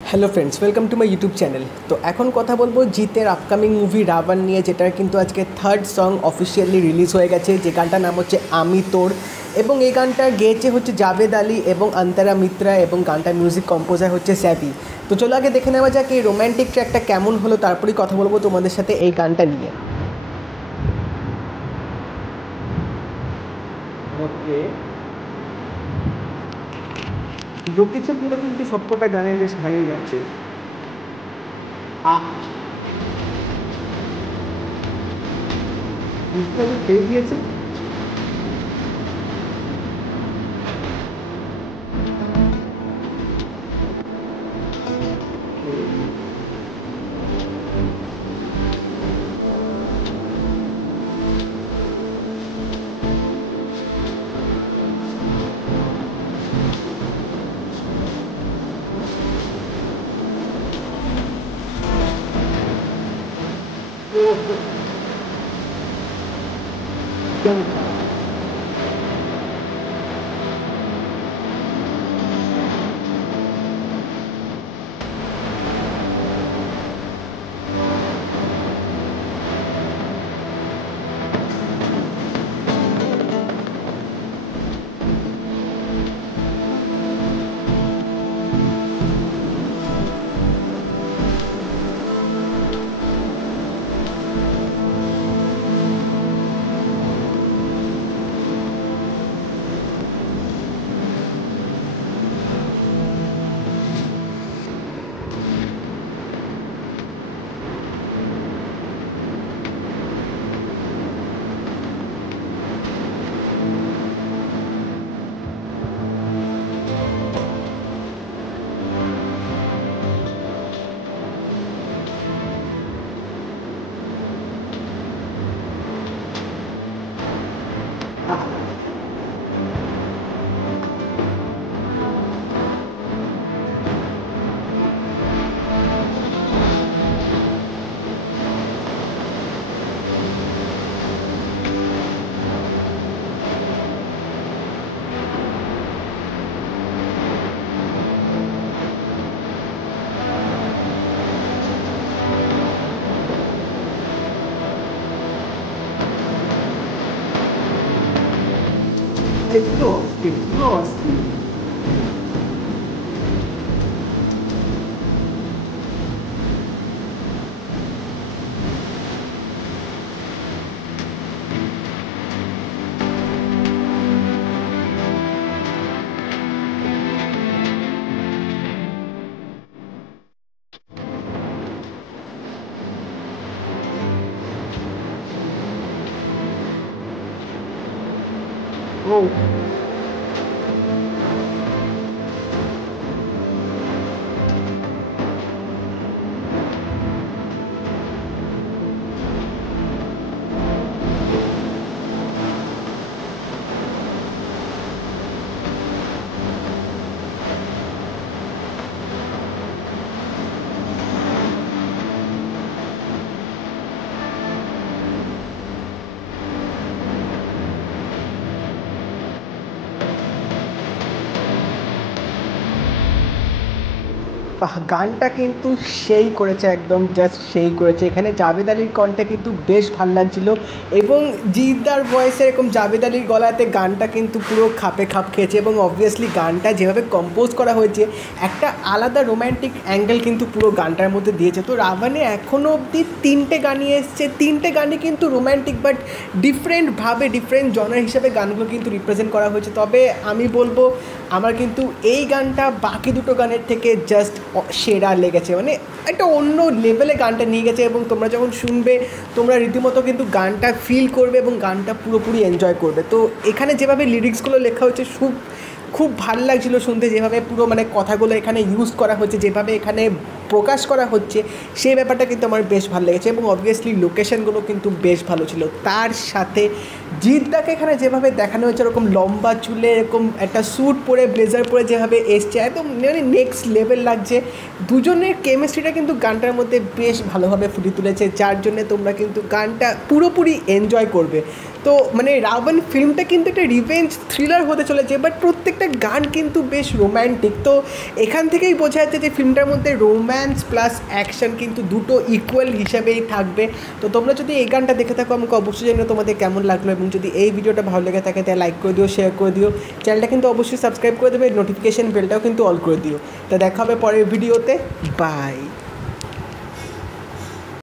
Hello friends, welcome to my YouTube channel. তো এখন কথা বলবো জিতের আপকামিং মুভি রাবণ নিয়ে, যেটার কিন্তু আজকে থার্ড সং অফিসিয়ালি রিলিজ হয়ে গেছে, যে গানটার নাম হচ্ছে আমি তোর। এবং এই গানটা গেয়েছে হচ্ছে জাভেদ আলী এবং অন্তরা মিত্রা, এবং গানটার মিউজিক কম্পোজার হচ্ছে স্যাভি। তো চলো আগে দেখে নেওয়া যাক এই রোম্যান্টিক ট্র্যাকটা কেমন হলো, তারপরেই কথা বলবো তোমাদের সাথে এই গানটা নিয়ে। ওকে, লোকেশনগুলো কিন্তু সবকটা গানের বেশ ভালোই যাচ্ছে। খেয়ে দিয়েছে। এগুলো এগুলো অস্থির। ও, বাহ! গানটা কিন্তু সেই করেছে, একদম জাস্ট সেই করেছে। এখানে জাভেদ আলীর কণ্ঠে কিন্তু বেশ ভাল লাগছিল, এবং জিৎদার ভয়েসে এরকম জাভেদ আলীর গলাতে গানটা কিন্তু পুরো খাপে খাপ খেয়েছে। এবং অবভিয়াসলি গানটা যেভাবে কম্পোজ করা হয়েছে, একটা আলাদা রোম্যান্টিক অ্যাঙ্গেল কিন্তু পুরো গানটার মধ্যে দিয়েছে। তো রাভানে এখনও অবধি 3টে গানই এসছে, 3টে গানই কিন্তু রোম্যান্টিক, বাট ডিফারেন্টভাবে ডিফারেন্ট জনার হিসাবে গানগুলো কিন্তু রিপ্রেজেন্ট করা হয়েছে। তবে আমি বলবো আমার কিন্তু এই গানটা বাকি দুটো গানের থেকে জাস্ট সেরা লেগেছে। মানে একটা অন্য লেভেলে গানটা নিয়ে গেছে, এবং তোমরা যখন শুনবে তোমরা রীতিমতো কিন্তু গানটা ফিল করবে এবং গানটা পুরোপুরি এনজয় করবে। তো এখানে যেভাবে লিরিক্সগুলো লেখা হয়েছে খুব খুব ভাল লাগছিলো শুনতে, যেভাবে পুরো মানে কথাগুলো এখানে ইউজ করা হচ্ছে, যেভাবে এখানে প্রকাশ করা হচ্ছে, সেই ব্যাপারটা কিন্তু আমার বেশ ভালো লেগেছে। এবং অবভিয়াসলি লোকেশনগুলো কিন্তু বেশ ভালো ছিল। তার সাথে জিৎদাকে এখানে যেভাবে দেখানো হয়েছে, এরকম লম্বা চুলে এরকম একটা স্যুট পরে ব্লেজার পরে যেভাবে এসছে, একদম মানে নেক্সট লেভেল লাগছে। দুজনের কেমিস্ট্রিটা কিন্তু গানটার মধ্যে বেশ ভালোভাবে ফুটিয়ে তুলেছে, যার জন্যে তোমরা কিন্তু গানটা পুরোপুরি এনজয় করবে। তো মানে রাবণ ফিল্মটা কিন্তু একটা রিভেঞ্জ থ্রিলার হতে চলেছে, বাট প্রত্যেকটা গান কিন্তু বেশ রোম্যান্টিক। তো এখান থেকেই বোঝা যাচ্ছে যে ফিল্মটার মধ্যে রোম্যান্স প্লাস অ্যাকশন কিন্তু দুটো ইকুয়াল হিসাবেই থাকবে। তো তোমরা যদি এই গানটা দেখে থাকো আমাকে অবশ্যই জানিও তোমাদের কেমন লাগলো, এবং যদি এই ভিডিওটা ভালো লেগে থাকে তাহলে লাইক করে দিও, শেয়ার করে দিও, চ্যানেলটা কিন্তু অবশ্যই সাবস্ক্রাইব করে দেবে, নোটিফিকেশান বেলটাও কিন্তু অল করে দিও। তো দেখা হবে পরের ভিডিওতে, বাই।